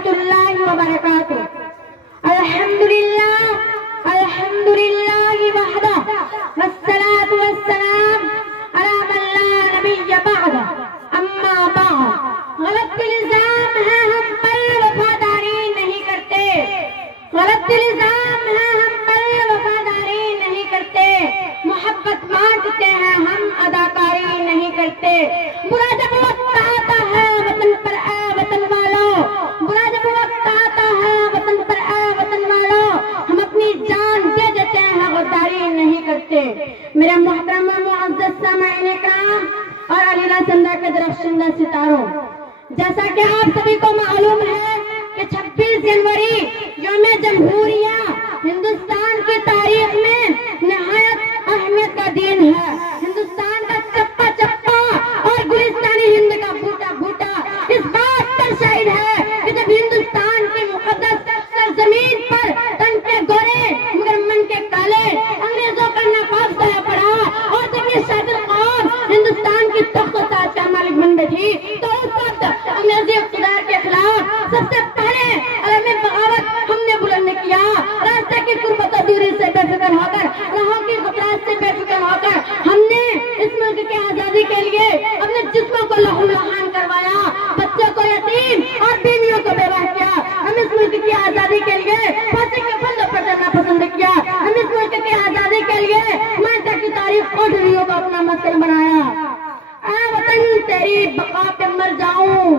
ورحمۃ اللہ وبرکاتہ. الحمد للہ وحدہ والصلاة والسلام علی من لا نبی بعدہ. اما بعد، غلط الزام ہے ہم پر وفاداری نہیں کرتے، غلط الزام ہے ہم پر وفاداری نہیں کرتے، محبت بانٹتے ہیں ہم اداکاری نہیں کرتے. برا جب وقت آتا ہے وطن پر اے وطن والو، برا جب وقت آتا ہے وطن پر اے وطن والو، ہم اپنی جان دے دیتے ہیں غداری نہیں کرتے. میرے محترم و معزز سامعین کرام اور علیلہ سندہ کے درخشندہ ستاروں، جیسا کہ آپ سبھی کو معلوم ہے کہ 26 جنوری یوم جمہوریہ ہندوستان کی تاریخ میں نہایت اہمیت کا دن ہے. ہندوستان کا چپا چپا اور گلستانی ہند کا بوٹا بوٹا اس بات پر شاہد ہے کہ جب ہندوستان کی مقدس سرزمین پر تن کے گورے مگر من کے کالے انگریزوں کا نقاب سایہ پڑا اور جب یہ شاہد القوم ہندوستان کی تخت و تاج کا مالک بن بیٹھی، تو اس وقت انگریزی اقتدار کے خلاف سب سے پہلے علم بغاوت ہم نے بلند کیا. راستے کی قربت و دوری سے بے فکر ہو کر، راہوں کی خطرات سے بے فکر ہو کر ہم نے اس ملک کی آزادی کے لیے اپنے جسموں کو لہو لہان کروایا، بچوں کو یتیم اور بیویوں کو بیوہ کیا. ہم اس ملک کی آزادی کے لیے پھانسی کے پھندوں پر چلنا پسند کیا. ہم اس ملک کی آزادی کے لیے مائنڈا کی تاریخ کوٹریوں کو اپنا مسئلہ بنایا. اے وطن تیری بقا پہ مر جاؤں،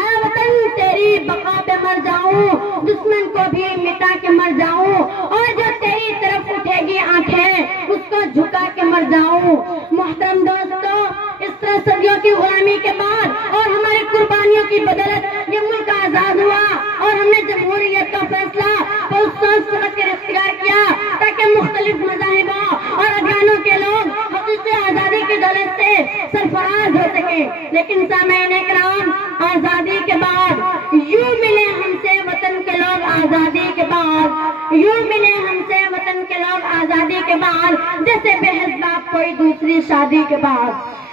اے وطن تیری بقا پہ مر جاؤں، دشمن کو بھی مٹا کے مر جاؤں، اور جو تیری طرف اٹھے گی آنکھیں اس کو جھکا کے مر جاؤں. محترم دوستو، اس طرح صدیوں کی غلامی کے بعد اور ہماری قربانیوں کی بدولت یہ ملک آزاد ہوا اور ہم نے جمہوریت کا فیصلہ بہت سوچ سمجھ کر اختیار کیا تاکہ مختلف مذاہبوں اور ادیانوں کے لوگ حقیقی آزادی کی دولت سے سرفراز ہو سکے. لیکن سامعین کرام، آزادی کے بعد یوں ملے ہم سے وطن کے لوگ، آزادی کے بعد یوں ملے ہم سے وطن کے لوگ آزادی کے بعد جیسے بے حساب کوئی دوسری شادی کے بعد.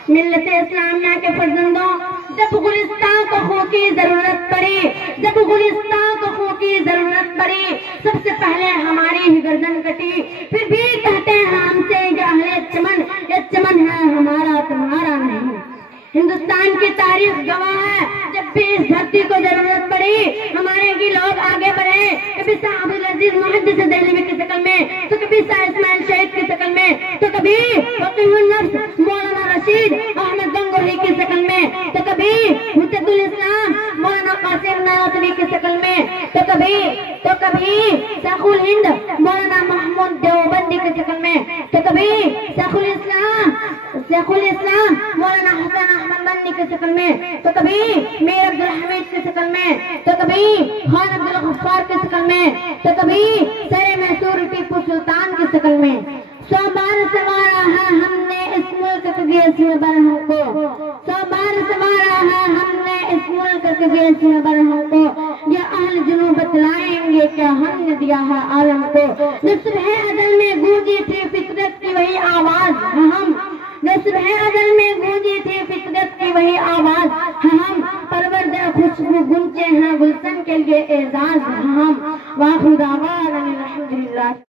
ملت اسلامیہ کے فرزندوں، جب گلستان کو خون کی ضرورت پڑی، جب گلستان کو خون کی ضرورت پڑی، سب سے پہلے ہماری ہی گردن کٹی. پھر بھی کہتے ہیں ہم سے کہ اہل چمن، یہ چمن ہے ہمارا تمہارا نہیں. ہندوستان کی تاریخ گواہ ہے، جب بھی اس دھرتی کو ضرورت پڑی ہمارے ہی لوگ آگے بڑھے. کبھی شاہ عبدالعزیز محدث دہلوی کی شکل میں، تو کبھی شاہ اسماعیل شہید کی شکل میں، تو کبھی فقیہ النفس مولانا رشید احمد گنگوہی کی شکل میں، تو کبھی حجت الاسلام مولانا قاسم نانوتوی کی شکل میں، تو کبھی شیخ الہند مولانا محمود دیوبندی کی شکل میں، تو کبھی شیخ الاسلام مولانا حسین احمد بندی کی شکل میں، تو کبھی میر عبدالحمید کی شکل میں، تو کبھی خان عبدالغفار کی شکل میں، تو کبھی سر محسور ٹیپو سلطان کی شکل میں. 100 بار سوارا ہے ہم نے اس ملک کے گیسے برہم کو، 100 بار سوارا ہے ہم نے اس ملک کے گیسے برہم کو. یہ اہل جنوب بتلائیں گے کہ ہم نے دیا ہے عالم کو. جب صبح